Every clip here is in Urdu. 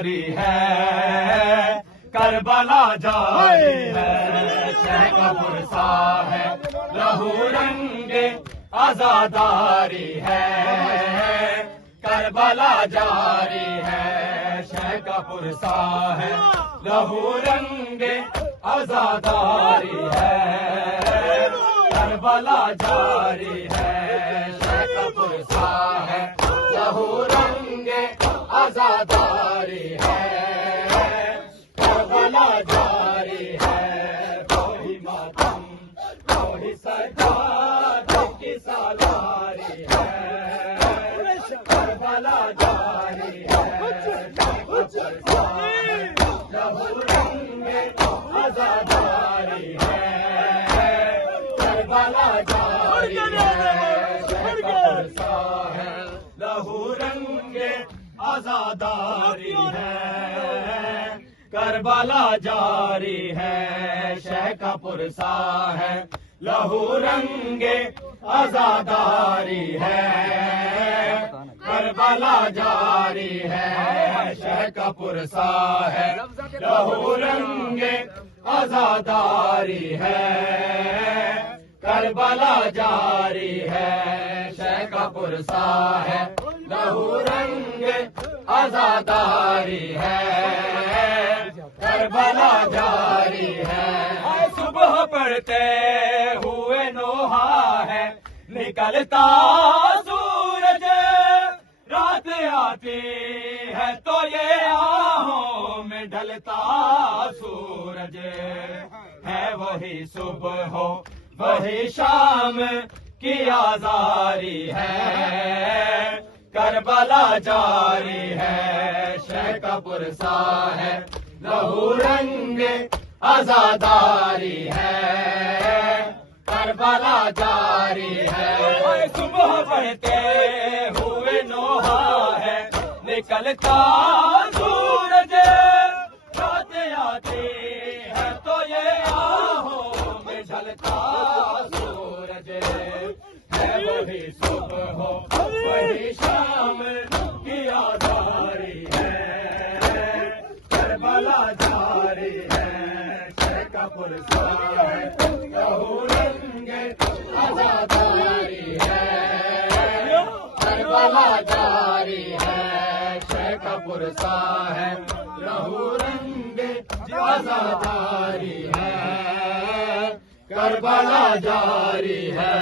جاری ہے کربلا جاری ہے شہ کا پرسا ہے لہو رنگ عزاداری ہے کربلا جاری ہے شہ کا پرسا ہے لہو رنگ عزاداری ہے کربلا جاری ہے شہ کا پرسا ہے لہو رنگ عزاداری ہے کربلا جاری ہے وہی ماتم وہی سجاد کی سالاری ہے کربلا جاری ہے لہو رنگ عزاداری ہے کربلا جاری ہے لہو رنگ عزاداری ہے کربلا جاری ہے شہ کا پرسا ہے لہو رنگ عزاداری ہے کربلا جاری ہے شہ کا پرسا ہے لہو رنگ عزاداری ہے کربلا جاری ہے شہ کا پرسا ہے لہو رنگ عزاداری ہے کربلا جاری ہے صبح پڑھتے ہوئے نوحہ ہے نکلتا سورج رات آتی ہے تو یہ آہوں میں ڈھلتا سورج ہے وہی صبح ہو وہی شام کی آزاری ہے کربلا جاری ہے شہ کا پرسا ہے لہو رنگ عزاداری ہے کربلا جاری ہے صبح پڑھتے ہوئے نوحہ ہے نکلتا سورج رات آتی ہے تو یہ آہوں میں ڈھلتا سورج ہے وہی صبح ہو وہی شام کی آزاری ہے کربلا جاری ہے شہ کا پرسا ہے لہو رنگ عزاداری ہے کربلا جاری ہے شہ کا پرسا ہے لہو رنگ عزاداری ہے کربلا جاری ہے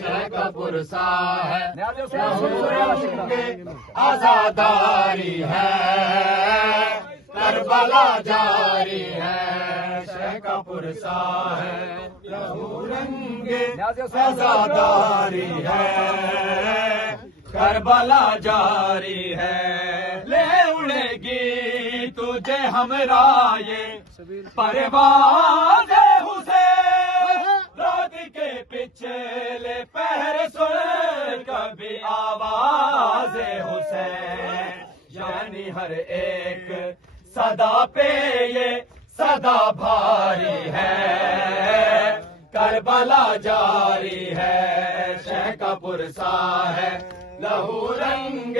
شہ کا پرسا ہے لہو رنگ عزاداری ہے کربلا جاری ہے شہ کا پرسا ہے لہو رنگ عزاداری ہے کربلا جاری ہے لے اڑے گی تجھے ہمراہ یہ پرواز حسین رات کے پچھلے پہر سن کبھی آواز حسین یعنی ہر ایک صدا پہ یہ صدا بھاری ہے کربلا جاری ہے شہ کا پرسا ہے لہو رنگ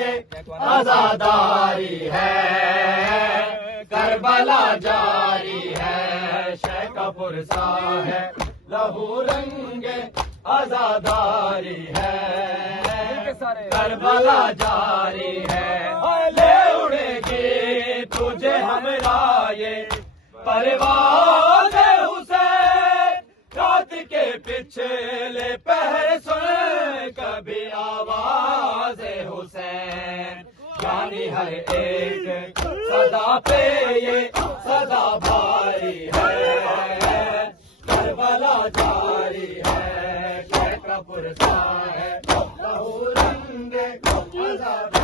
عزاداری ہے کربلا جاری ہے شہ کا پرسا ہے لہو رنگ عزاداری ہے کربلا جاری ہے لے اڑے گی تجھے ہمراہ یہ پرواز حسین رات کے پچھلے پہر سن کبھی آواز حسین یعنی ہر ایک صدا پہ یہ صدا بھاری ہے کربلا جاری ہے شہ کا پرسا ہے لہو رنگ عزاداری